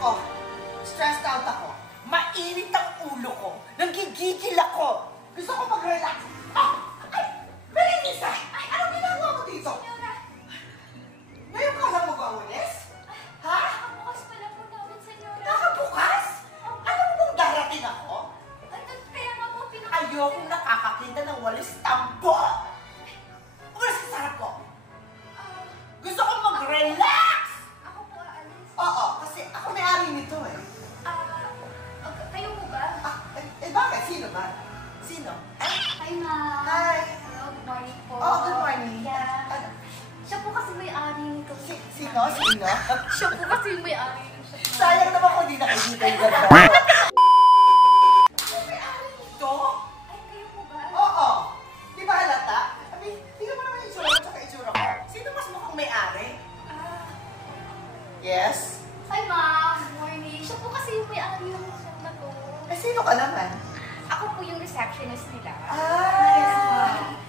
Oh, stressed out ako. Mainit ang ulo ko. Nanggigigil ako. Gusto ko mag-relax. Ay! Berenice! Ay, anong ginagawa mo dito? Senyora! Ngayon ka lang mag-awalis? Ha? Nakabukas pala po namin, senyora. Nakabukas? Alam mo bang darating ako? Kaya nga po Ayokong nakakakita ng walis tambo! Umalis ka sa harap ko! Gusto ko mag-relax! Ako po aalis. Oo, kasi ako may-ari nito eh. Kayo po ba? Bakit? Sino ba? Sino? Hi, ma'am. Hi! Hello, good morning po. Oh, good morning. Yeah. Ano? Siya po kasi may-ari nito. Sino? Sino? Siya po kasi may-ari nito. Sayang naman kung di nakikita yung ganda. Ano may-ari nito? Ay, kayo po ba? Oo. Di ba halata? Tingnan mo naman yung itsura ko tsaka itsura ko. Sino mas mukhang may-ari? Yes? Hi, ma'am. Good morning. Siya po kasi yung may-ari ng shop na to. Eh, sino ka naman? Ako po yung receptionist nila.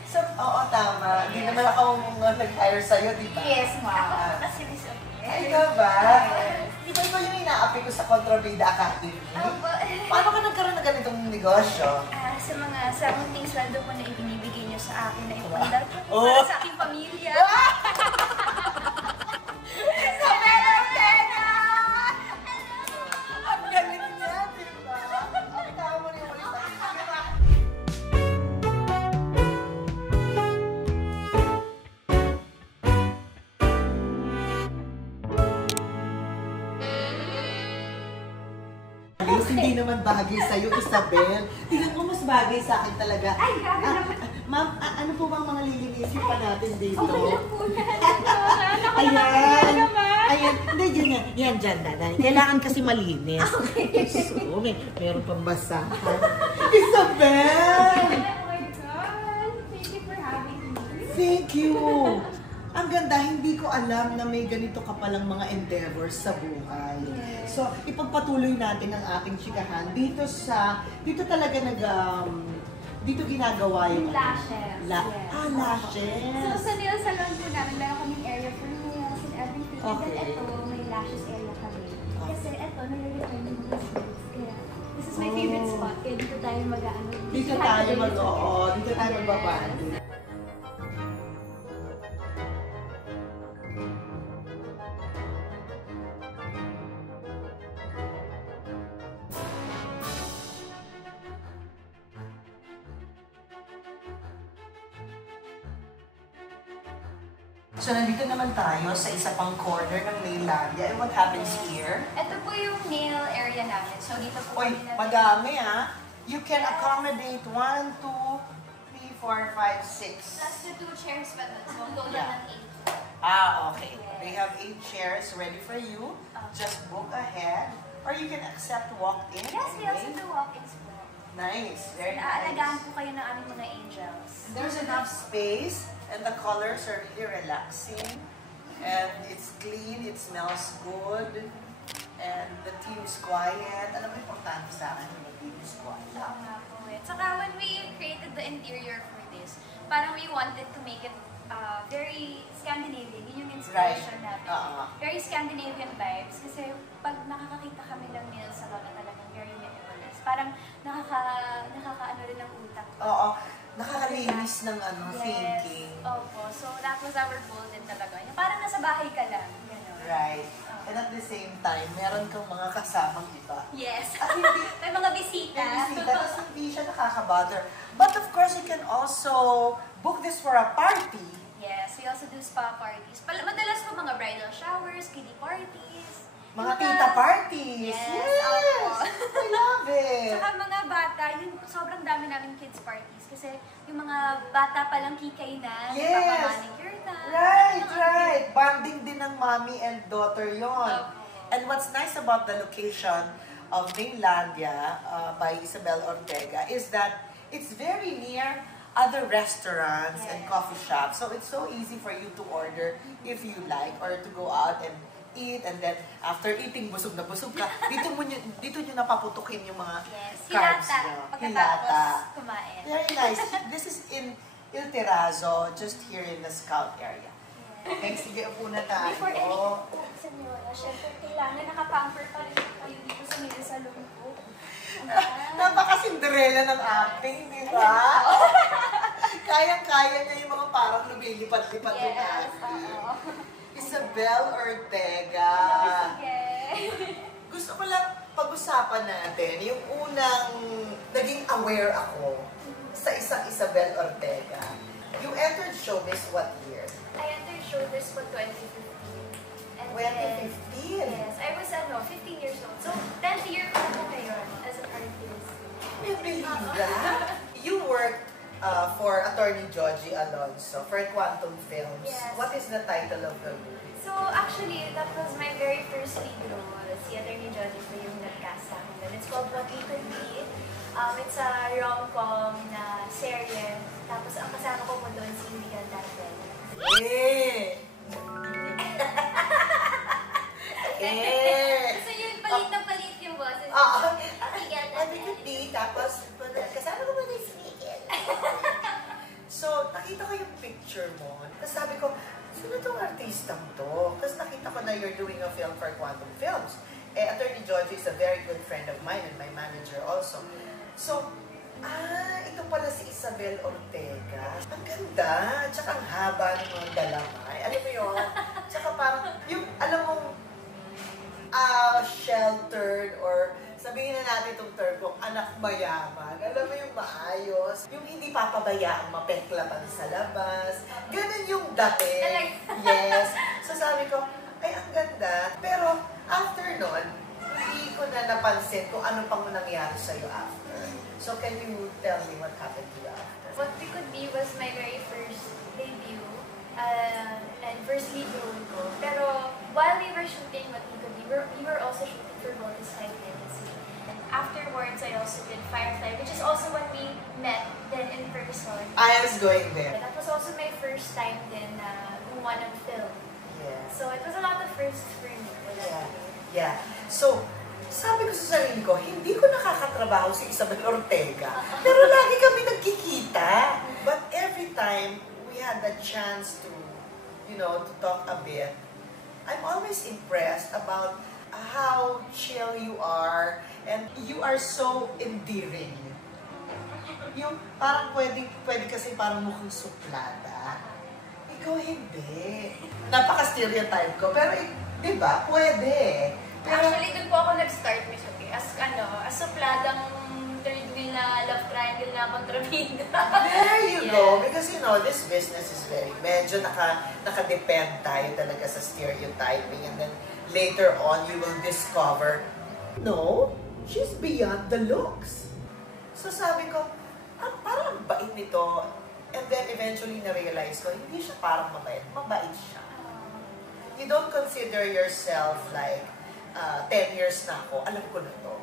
So, oo, tama. Hindi naman ako nag-hire sa'yo, di ba? Yes, ma'am. Ako po kasi Miss Ay, ikaw ba? Di ba ikaw yung inaapi ko sa Contrabida Academy? Paano ka nagkaroon ng ganitong negosyo? Sa mga something sweldo po na ibinibigay niyo sa akin na ipandal po Oh. para sa aking pamilya. Ang galing niya, di ba? Ang tama rin mo rin sa hindi naman bagay sa'yo, Isabel. Tingnan mo, mas bagay sa akin talaga. Ay, grabe naman. Ma'am, ano po bang mga lilinisin pa natin dito? Okay lang po na. Ayan. Ayan. Hindi, yan. Yan, dyan, Danay. Kailangan kasi malinis. Okay. So, meron pang basahan. Isabel! Oh my God. Thank you for having me. Thank you. Ang ganda, hindi ko alam na may ganito ka palang mga endeavors sa buhay. Yes. So, ipagpatuloy natin ang ating chikahan dito talaga dito ginagawa yung Lashes. Yes. Lashes. So, sa nail salon po namin, meron kaming area for nails and everything. Okay. And then ito, may lashes area kami. Kasi ito, nare-return yung business. Kaya, this is my favorite spot. Kaya dito tayo mag-ano. Dito tayo dito tayo magbabandi. So, nandito naman tayo sa isa pang corner ng Nailandia. And what happens here? Ito po yung nail area namin. So, dito po Uy, kami na- madami ah. You can accommodate 1, 2, 3, 4, 5, 6. Plus the 2 chairs pa dun. So, total Yeah. ng 8. Okay. They have 8 chairs ready for you. Okay. Just book ahead. Or you can accept walk-in. Yes, we also do walk-ins po. Nice. Very Naalagaan nice. po kayo ng aming mga angels. There's enough space and the colors are really relaxing. And it's clean, it smells good. And the team is quiet. Alam mo, importante sa akin yung team is quiet. Oo nga po eh. Saka when we created the interior for this, parang we wanted to make it very Scandinavian. Yun yung inspiration natin. Very Scandinavian vibes. Kasi pag nakakakita kami ng nail salon na talagang very minimalist, parang nakakaano rin ng utak. Oo. Nakakalinis ng Yes. thinking. Opo. So that was our goal din talaga. Yung parang nasa bahay ka lang. Gano'n. Right. And at the same time, meron kang mga kasamang iba. Yes. At hindi, May mga bisita. may bisita, tapos hindi siya nakaka-bother. But of course, you can also book this for a party. Yes, we also do spa parties. Madalas po mga bridal showers, kiddie parties. Mga tita parties. Yes, opo. I love it. Saka mga bata, yun, sobrang dami namin kids parties. Kasi yung mga bata palang kikay na, Yes. nagpapamanicure na. Right. Bonding din ng mommy and daughter yon. Opo. And what's nice about the location of Mainlandia by Isabel Ortega is that it's very near other restaurants and coffee shops. So it's so easy for you to order if you like or to go out and eat, and then after eating, busog na busog ka, dito nyo napaputukin yung mga carbs nyo. Pagkatapos kumain. Very nice. This is in El Terrazo, just here in the Scout area. Yes. Okay, sige, upo na tayo. Before anything po, Senora, syempre kailangan nakapamper pa rin Estrella ng acting, di ba? Kayang-kaya niya yung mga parang lumilipat-lipat yung acting. Isabel Ortega. Gusto ko lang pag-usapan natin yung unang naging aware ako sa isang Isabel Ortega. You entered showbiz what year? I entered showbiz for 2015. And 2015? Yes, I was 15 years old. So, 10th year ko na ngayon as an artist. You believe that? You worked for Attorney Joji Alonso for Quantum Films. Yes. What is the title of the movie? So, actually, that was my very first lead role. Si Attorney Joji po yung nag-cast sa akin. It's called What We Could Be. It's a rom-com na serye. Tapos, ang kasama ko po doon si Miguel Dardel. Eh! So, yun, palit yung boses. Miguel Dardel. Tapos, kasama ko mo na si Miguel. So, nakita ko yung picture mo. Tapos sabi ko, sino itong artistang to? Kasi nakita ko na you're doing a film for Quantum Films. Attorney Joji is a very good friend of mine and my manager also. So, ito pala si Isabel Ortega. Ang ganda, tsaka ang haba ng mga dalamay. Alam mo yun? Tsaka parang, yung, alam mo, sheltered or sabihin na natin itong term kong anak mayaman. Alam mo yung maayos, yung hindi papabayaang mapeklatan sa labas. Ganun yung dati. Yes. So sabi ko, ay ang ganda. Pero after nun, hindi ko na napansin kung ano pang nangyari sa'yo after. So can you tell me what happened to you after? What We Could Be was my very first debut and first lead role ko. Pero while we were shooting What We Could Be, we were also shooting for Bonus Type Legacy. And afterwards, I also did Firefly, which is also when we met then in person. I was going there. That was also my first time then gumawa ng film. Yeah. So it was a lot of firsts for me. Yeah. So, sabi ko sa sarili ko, hindi ko nakakatrabaho si Isabel Ortega. Pero lagi kami nagkikita. But every time we had the chance to, to talk a bit, I'm always impressed about how chill you are and you are so endearing. Yung parang pwede kasi parang mukhang suplada. Ikaw hindi. Napaka-stereotype ko. Pero, di ba, pwede. Pero, actually, doon po ako nag-start, Miss Okay. As supladang third wheel na love triangle na kontrabida. There you go. Because, this business is medyo naka-depend tayo talaga sa stereotyping. And then, later on, you will discover, no, she's beyond the looks. So, sabi ko, parang bait nito. And then, eventually, na-realize ko, hindi siya parang mabait. Mabait siya. You don't consider yourself like, 10 years na ako, alam ko na to.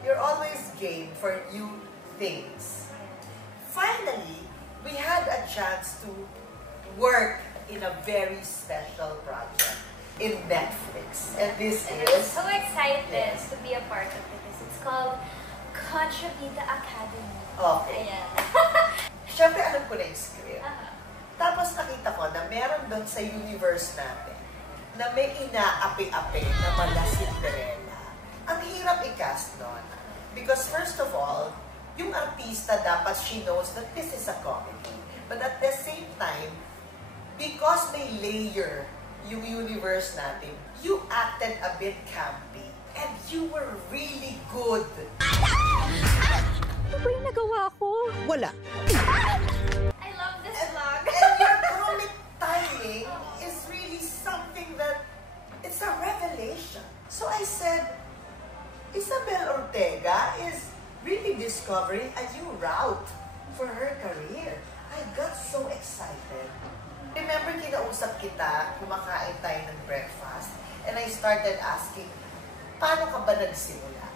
You're always game for new things. Finally, we had a chance to work in a very special project in Netflix. And this and is... I'm so excited to be a part of it. It's called Contrabida Academy. Okay. Ayan. Siyempre, alam ko na yung script. Tapos nakita ko na meron doon sa universe natin na may inaapi-api na mala Cinderella. Ang hirap i-cast nun. Because first of all, yung artista dapat she knows that this is a comedy. But at the same time, because may layer yung universe natin, you acted a bit campy. And you were really good. Ano ba yung nagawa ko? Wala. I love this vlog. And your comic timing is really something that, it's a revelation. So I said, Isabel Ortega is really discovering a new route for her career. I got so excited. Remember, kinausap kita, kumakain tayo ng breakfast, and I started asking, paano ka ba nagsimula?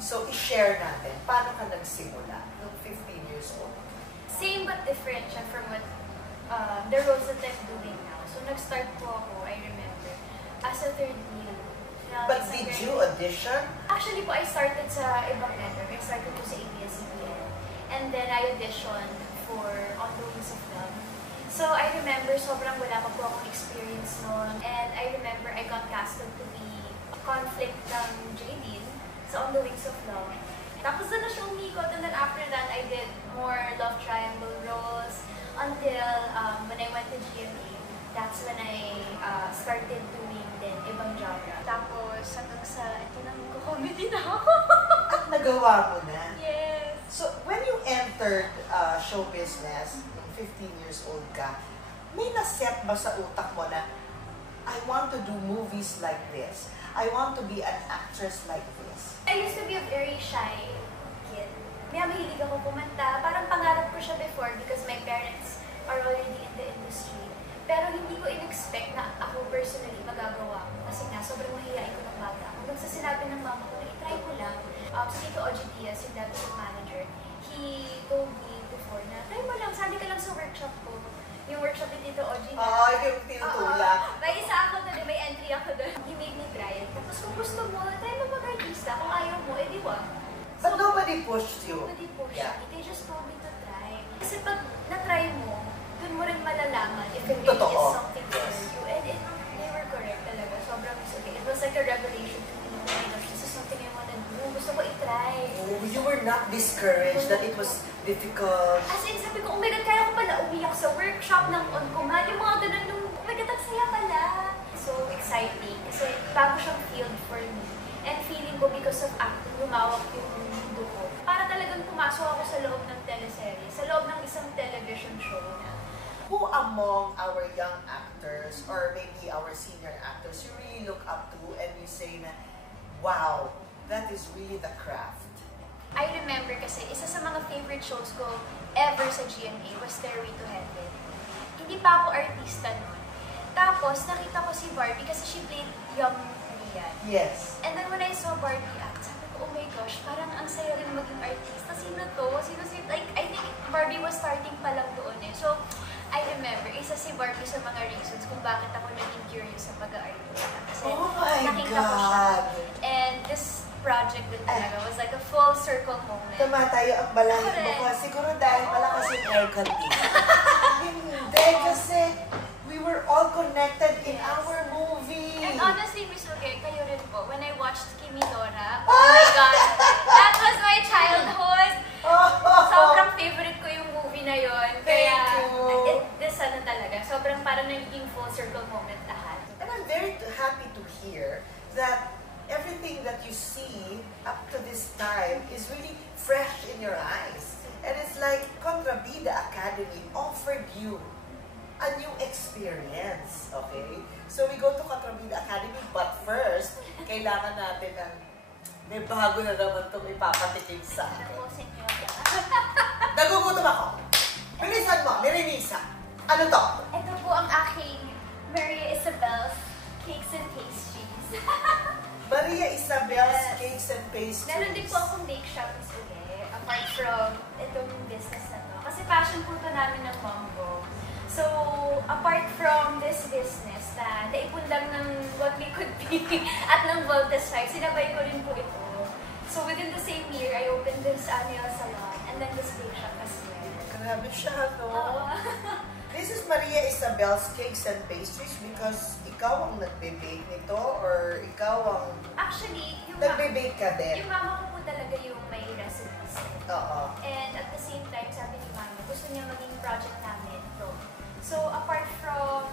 So, i-share natin, paano ka nagsimula nung 15 years old? Same but different siya from what the roles that I'm doing now. So, nag-start po ako, I remember, as a third wheel. But did you audition? Actually po, I started sa ibang network. I started po sa ABS-CBN. And then, I auditioned for On the Wings of Love. So, I remember, sobrang wala pa po akong experience noon. And I remember, I got casted to be conflict ng Jadine sa On the Wings of Love. Tapos doon na siya umikot, and then after that, I did more love triangle roles until when I went to GMA, that's when I started doing din ibang genre. Tapos hanggang sa, ito na, comedy na ako. At nagawa mo na? Yes. So, when you entered show business, 15 years old ka, may naset ba sa utak mo na, I want to do movies like this. I want to be an actress like this. I used to be a very shy kid. Kaya mahilig ako kumanta. Parang pangarap ko siya before because my parents are already in the industry. Pero hindi ko in-expect na ako personally magagawa ko. Kasi nga, sobrang mahihain ko ng bata. Hanggang sa sinabi ng mama ko na itry ko lang. Si Tito OG Diaz, yung deputy manager, he told me before na, try mo lang, sali ka lang sa workshop ko. Yung workshop ni Tito OG na. Oo, yung tinutulak. May isa ako doon, may entry ako doon. He made me try. Tapos kung gusto mo, try mo mag-artista. Kung ayaw mo, edi wag. But nobody pushed you. Nobody pushed Yeah. me. They just told me to try. Kasi pag na-try mo, dun mo rin malalaman if it really Totoo. is something for you. And they were correct talaga. Sobrang okay. It was like a revelation to me. Oh my gosh, this is something I wanna do. Gusto ko i-try. Oh, you were not discouraged that it was difficult. As in, sabi ko, oh my God, kaya ko pala umiyak sa workshop ng on command. Yung mga ganun nung, oh my God, ang saya pala. So exciting. Kasi bago siyang field for me. And feeling ko because of acting, lumawak yung mundo ko. Para talagang pumasok ako sa loob ng teleserye, sa loob ng isang television show na. Who among our young actors or maybe our senior actors you really look up to and you say na, wow, that is really the craft? I remember kasi, isa sa mga favorite shows ko ever sa GMA was Stairway to Heaven. Hindi pa ako artista noon. Tapos, nakita ko si Barbie kasi she played young Rian. Yes. And then when I saw Barbie act, sabi ko, oh my gosh, parang ang saya rin maging artista. Sino to? Like, I think Barbie was starting pa lang doon eh. So, I remember, isa si Barbie sa mga reasons kung bakit ako naging curious sa pag-artista. Kasi Oh my nakita ko siya. God! And this project din talaga was like a full circle moment. Tumatayo ang balangit mo ko. Siguro dahil malakas yung air conditioner. Hindi, kasi we were all connected in our movie. And honestly, Miss Luque, kayo rin po, when I watched Kimi Dora, oh my God, that was my childhood. Sobrang favorite ko yung movie na yon. Kaya, this ano talaga, sobrang parang nagiging full circle moment lahat. And I'm very happy to hear that everything that you see up to this time is really fresh in your eyes. And it's like Contrabida Academy offered you a new experience, okay? So we go to Contrabida Academy, but first, kailangan natin ng may bago na naman itong ipapatikim sa akin. Nagugutom ako. Bilisan mo, Mirenisa. Ano to? Ito po ang aking Maria Isabel's Cakes and Pastries. Maria Isabel's Yes. Cakes and Pastries. Meron din po akong bake shop ulit, apart from itong business na to. Kasi passion po ito namin ng mom ko. So, apart from this business na naipon lang ng what we could be at ng Voltes 5, sinabay ko rin po ito. So, within the same year, I opened this annual salon and then this bake shop as well. Grabe siya, no? This is Maria Isabel's Cakes and Pastries because ikaw ang nagbe-bake nito or ikaw ang Actually, yung nagbe-bake ka din? yung mama ko po talaga yung may recipes. Oo. And at the same time, sabi ni mama, gusto niya maging project namin to. So, apart from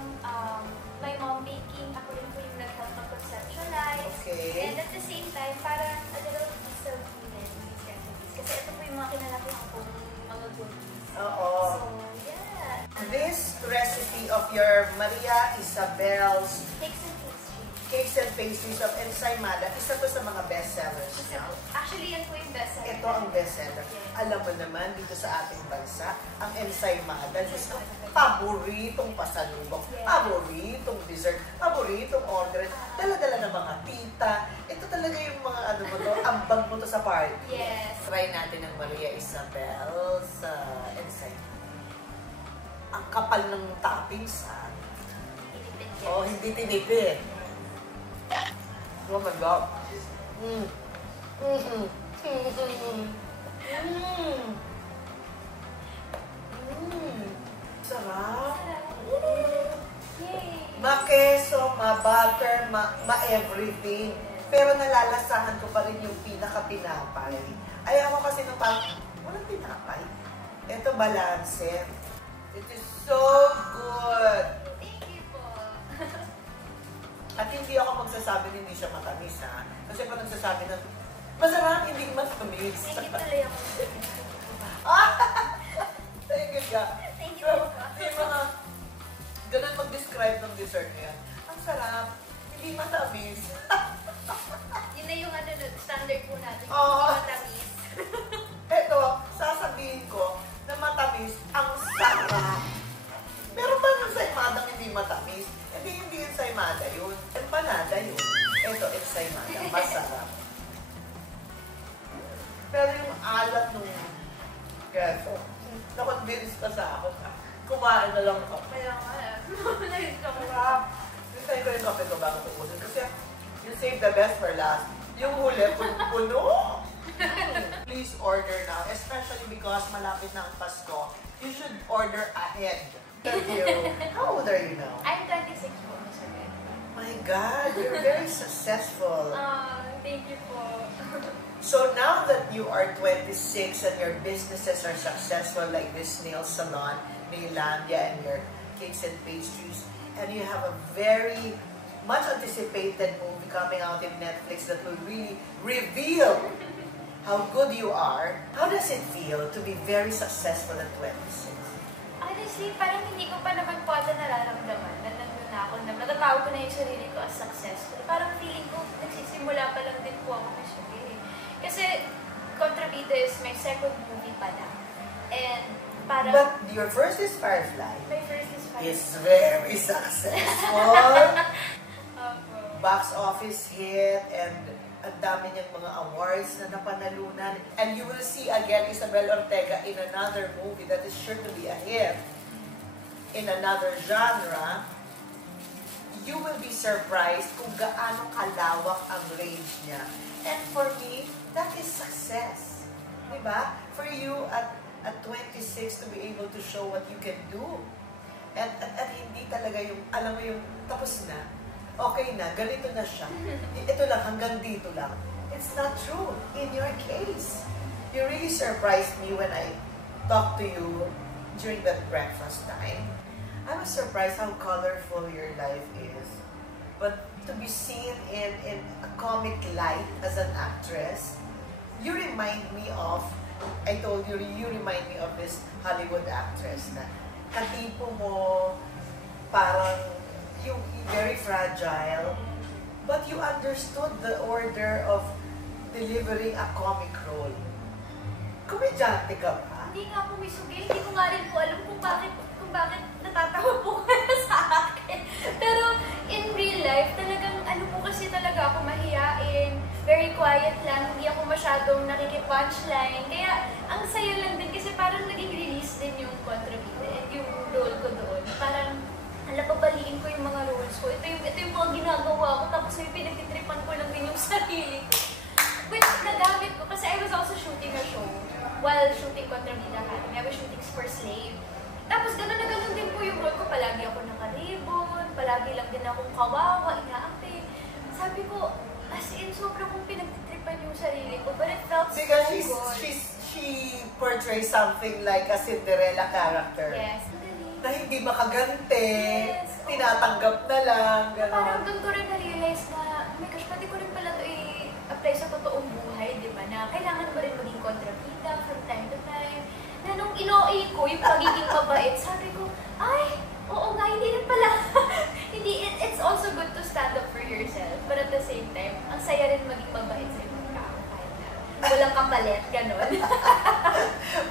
my mom baking, ako rin po yung nag-help mag-conceptualize. Okay. And at the same time, parang a little piece of me with these recipes. Kasi ito po yung mga kinalakihan kong mga goodies. Oo. So, yeah. This recipe of your Maria Isabel's Cakes and pastries. Cakes and Pastries of Ensaymada, isa to sa mga bestsellers Kasi niya. actually, yan po yung best seller. Ito ang bestseller. Yes. Alam mo naman, dito sa ating bansa, ang ensaymada, Diyos ko, paboritong pasalubong, Yes. paboritong dessert, paboritong order, dala-dala ng mga tita. Ito talaga yung mga ano mo to, ambag mo to sa party. Yes. Try natin ang Maria Isabel sa ensaymada. Ang kapal ng toppings, ha? Inipid yan. Oh, hindi tinipid. Oh my God. Mm. Mm-hmm. Mm-hmm. Mm. Mm. Sarap. Yay! Ma-keso, ma-butter, ma-everything. pero nalalasahan ko pa rin yung pinaka-tinapay. Ay, ako kasi nung parang, walang tinapay. Ito, balanse. It is so good. Thank you po. At hindi ako magsasabi na hindi siya matamis, ha? Kasi pag nagsasabi na, masarap, hindi matamis. Thank you tuloy ako. Thank you, ka. Thank you po. Yung mga, ganun mag-describe ng dessert na yan. Ang sarap, hindi matamis. Yun na yung standard po natin. Oo. Matamis. Eto, sasabihin ko na matamis ang sarap. Meron ba ng saimadang hindi matamis? Hindi yung saimada yun. Empanada yun. Eto, ensaymada. Masarap. Pero yung alat nung keso, na-convince ka sa ako. Kumain na lang ako. Kaya nga. Nais ka mo. Sarap. Hintayin ko yung kape ko bago tubusin. Kasi you save the best for last. Yung huli, puno. Please order now. Especially because malapit na ang Pasko. You should order ahead. Thank you. How old are you now? I'm 26 po, Mr. Ben. My God, you're very successful. Thank you po. So now that you are 26 and your businesses are successful like this nail salon, Nailandia, and your cakes and pastries, and you have a very much anticipated movie coming out in Netflix that will really reveal how good you are, how does it feel to be very successful at 26? Honestly, parang hindi ko pa naman po ata nararamdaman na nandun na ako na matatawag ko na yung sarili ko as successful. Parang feeling ko, nagsisimula pa lang din po ako na siya. Kasi Contrabida is my second movie pa lang. And parang... But your first is Firefly. My first is Firefly. It's very successful. Box office hit and ang dami niyang mga awards na napanalunan. And you will see again Isabel Ortega in another movie that is sure to be a hit. In another genre. You will be surprised kung gaano kalawak ang range niya. And for me, that is success. Diba? For you at 26 to be able to show what you can do. At hindi talaga yung, alam mo yung tapos na. Okay na, ganito na siya. Ito lang, hanggang dito lang. It's not true in your case. You really surprised me when I talked to you during that breakfast time. I was surprised how colorful your life is. But to be seen in a comic light as an actress, you remind me of, I told you, you remind me of this Hollywood actress na katipo mo, parang you very fragile, but you understood the order of delivering a comic role. Komedyante ka ba? Hindi nga po, Miss Uge. Hindi ko nga rin po alam kung bakit natatawa po kayo sa akin. Pero in real life, talagang ano po kasi talaga ako mahiyain. Very quiet lang. Hindi ako masyadong nakikipunchline. Kaya ang saya lang din kasi parang naging release din yung Contrabida and yung role ko doon. Parang napabaliin ko yung mga roles ko. Ito yung mga ginagawa ko. Tapos may pinagtitripan ko lang din yung sarili ko. Which nagamit ko kasi I was also shooting a show while shooting Contrabida Academy. I was shooting for Slave. Tapos gano'n na gano'n din po yung role ko. Palagi ako nakaribon, palagi lang din akong kawawa, inaakte. Sabi ko, as in, sobrang kong pinagtitripan yung sarili ko. But it felt because so good. she portrays something like a Cinderella character. Yes. Na hindi makagante, Yes. tinatanggap na lang, Parang gano'n. doon ko rin na-realize na, oh my gosh, pwede ko rin pala ito i-apply sa totoong buhay, di ba? Na kailangan mo rin maging kontrabida from time to time. Na nung ino-i ko yung pagiging mabait, sabi ko, ay, oo nga, hindi rin pala. It's also good to stand up for yourself. But at the same time, ang saya rin maging mabait sa ibang tao. Kahit na walang kapalit, gano'n.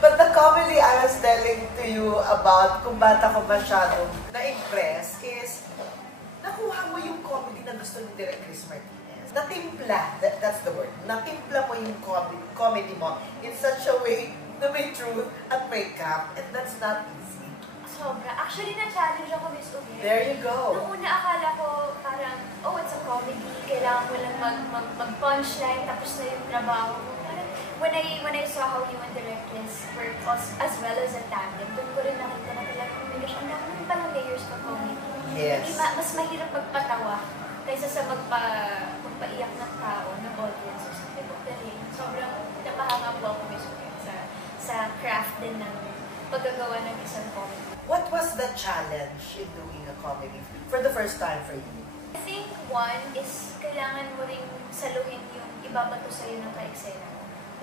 But the comedy I was telling to you about kung bata ko masyadong na-impress is nakuha mo yung comedy na gusto ni Direk Chris Martinez. Natimpla, that's the word. Natimpla mo yung comedy mo in such a way na may truth at may cap, and that's not easy. Sobra. Actually, na-challenge ako, Miss Uge. There you go. Noong una, akala ko parang, oh, it's a comedy. Kailangan mo lang mag-punchline, tapos na yung trabaho mo. Parang, when I saw how you and the Reckless work as well as a tandem, doon ko rin nakita na talaga, oh my gosh, ang dami palang layers ng comedy. Yes. Mas mahirap magpatawa kaysa sa magpaiyak maiyak ng tao, ng audience. So, sabi ko, galing. Sobrang napahanga po ako sa craft din ng paggagawa ng isang comedy. What was the challenge in doing a comedy for the first time for you? I think one is kailangan mo ring saluhin yung ibabato sa'yo ng ka-eksena.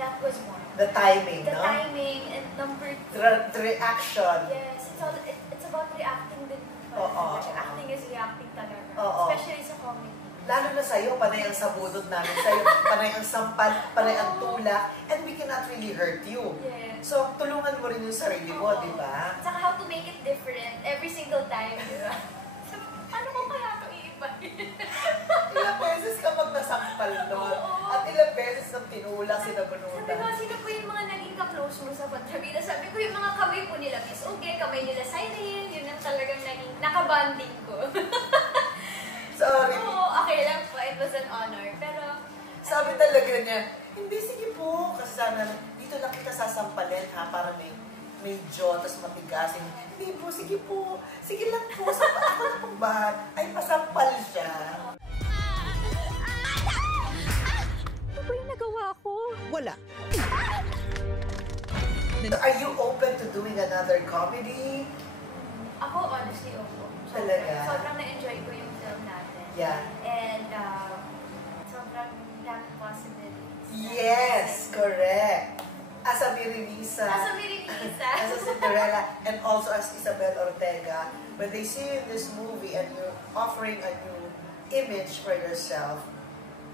That was one. The timing, The no? timing, and number two. The reaction. Yes, it's about reacting din. Acting is reacting talaga. Especially sa comedy. Lalo na sa'yo, panay ang sabudod namin sa'yo, panay ang sampal, panay ang tulak, and we cannot really hurt you. Yes. So, tulungan mo rin yung sarili mo, di ba? Saka how to make it different every single time, di ba? Ano ko kaya ito iibahin? Ilang beses ka magnasampal doon, at ilang beses nang tinulak, sinabunutan. Sabi ko, sino po yung mga naging ka-close mo sa kontrabida? Sabi ko, yung mga kamay po nila, Miss Uge, kamay nila Cyril, yun ang talagang naging nakabanding ko. Sorry. Oo, okay lang po. It was an honor. Pero, sabi talaga niya, hindi, sige po. Kasi sana, dito lang kita sasampalin, ha, para may jaw, tapos matigasin. Hindi po, sige po. Sige lang po. Ako na pong bahan. Ay, pasampal siya. Ano ba yung nagawa ko? Wala. Are you open to doing another comedy? ako honestly, Talaga? Sobrang na-enjoy ko yung film natin. Yeah. And sobrang dami possibilities. Yes, correct. As a Mirinisa. As a Mirinisa. As a Cinderella, and also as Isabel Ortega, when they see you in this movie and you're offering a new image for yourself,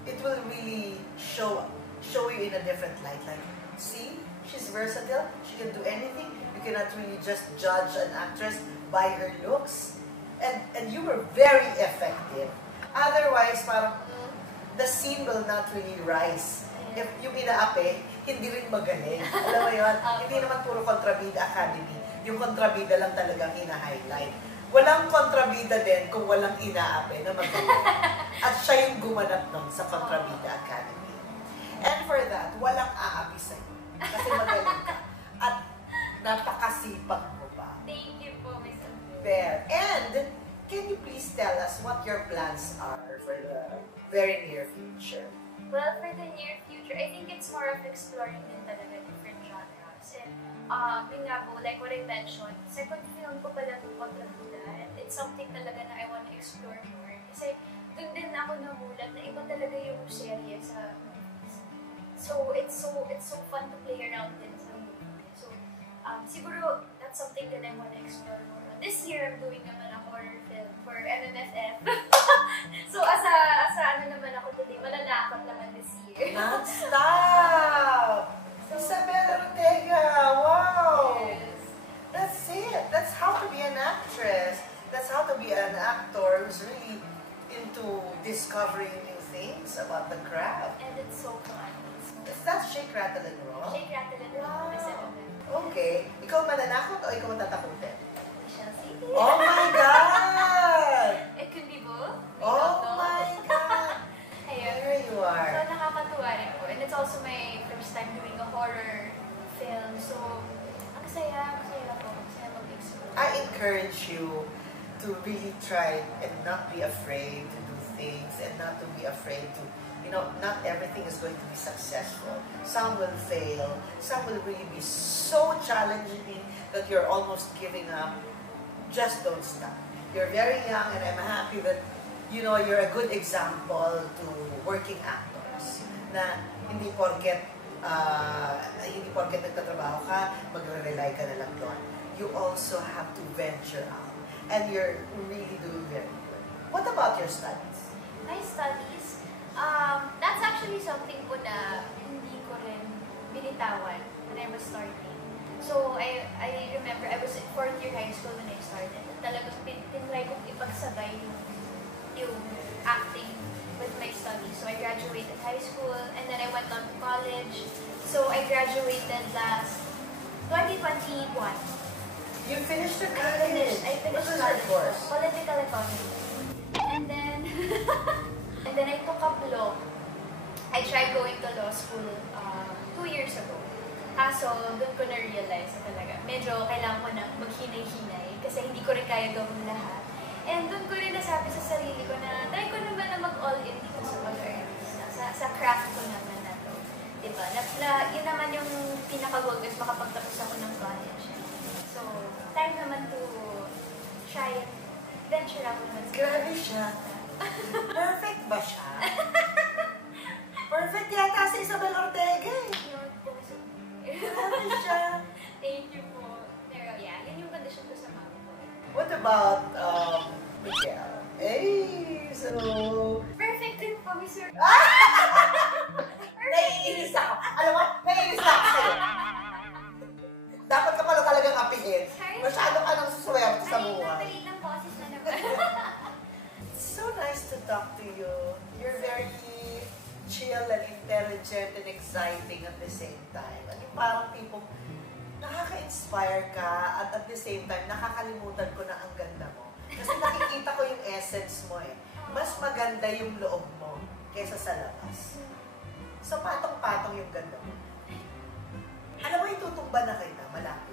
it will really show you in a different light. Like, see, she's versatile, she can do anything. You cannot really just judge an actress by her looks. And you were very effective. Otherwise, parang the scene will not really rise. If yung inaapi, hindi rin magaling. Alam mo yun? Hindi naman puro Kontrabida Academy. Yung kontrabida lang talagang ina-highlight. Walang kontrabida din kung walang inaapi na magaling. At siya yung gumanap nun sa Kontrabida Academy. And for that, walang aapi sa'yo. Kasi magaling ka. At napakasipag mo pa. Thank you po, Miss Andrea. There. And, can you please tell us what your plans are for the very near future? Well, for the near future, I think it's more of exploring din talaga different genres. And, yun nga po, like what I mentioned, second film ko pala itong Kontrabida. And it's something talaga na I want to explore more. Kasi, dun din ako namulat na iba talaga yung serye sa movies. So, it's so fun to play around din sa movie. So, siguro, that's something that I want to explore more. This year, I'm doing naman a horror film for MMFF. So, as ano naman ako today, mananakot naman this year. Non-stop! Isabel Ortega! Wow! Yes. That's it! That's how to be an actress. That's how to be an actor who's really into discovering new things about the craft. And it's so fun. Is that Shake, Rattle, and Roll? Shake, rattle, and roll. Miss MMFF. Okay. Ikaw mananakot o ikaw matatakutin? We shall see. Oh my God! It could be both. We Oh don't know. my God! Ayun. There you So, are. nakakatuwa rin po. And it's also my first time doing a horror film. So, ang saya po. Ang saya mag-explore. I encourage you to really try and not be afraid to do things and not to be afraid to, not everything is going to be successful. Some will fail. Some will really be so challenging that you're almost giving up. Just don't stop. You're very young and I'm happy that, you're a good example to working actors. Na hindi porket nagtatrabaho ka, magre-rely ka na lang doon. You also have to venture out. And you're really doing very good. What about your studies? My studies, that's actually something po na hindi ko rin binitawan when I was starting. So, I remember I was in 4th year high school when I started. Talagang tinry kong ipagsabay yung acting with my studies. So, I graduated high school and then I went on to college. So, I graduated last 2021. You finished your I college. finished What was your college. course? Political economy. And then, I took up law. I tried going to law school 2 years ago. Kaso, doon ko na-realize na talaga, medyo kailangan ko na maghinay-hinay kasi hindi ko rin kaya gawin lahat. And doon ko rin nasabi sa sarili ko na try ko naman na mag-all-in dito sa pag-earnings. naman yung pinaka-goal is makapagtapos ako ng college. So, time naman to try and venture out naman. Grabe siya. Perfect ba siya? Perfect yata si Isabel Ortega eh. Grabe siya. Thank you po. Pero yeah, yun yung condition ko sa mama ko. What about, Miguel? Hey, so... Perfect din po, Mr. Naiinis ako. Alam mo, naiinis ako sa'yo. Dapat ka pala talagang apihin. Masyado ka nang suswerte sa buhay. Ay, ng boses na naman. It's so nice to talk to you. You're very chill and intelligent and exciting at the same time. Ano yung parang tipong nakaka-inspire ka at the same time nakakalimutan ko na ang ganda mo. Kasi nakikita ko yung essence mo eh. Mas maganda yung loob mo kaysa sa labas. So, patong-patong yung ganda mo. Alam mo, itutumba na kita, malapit.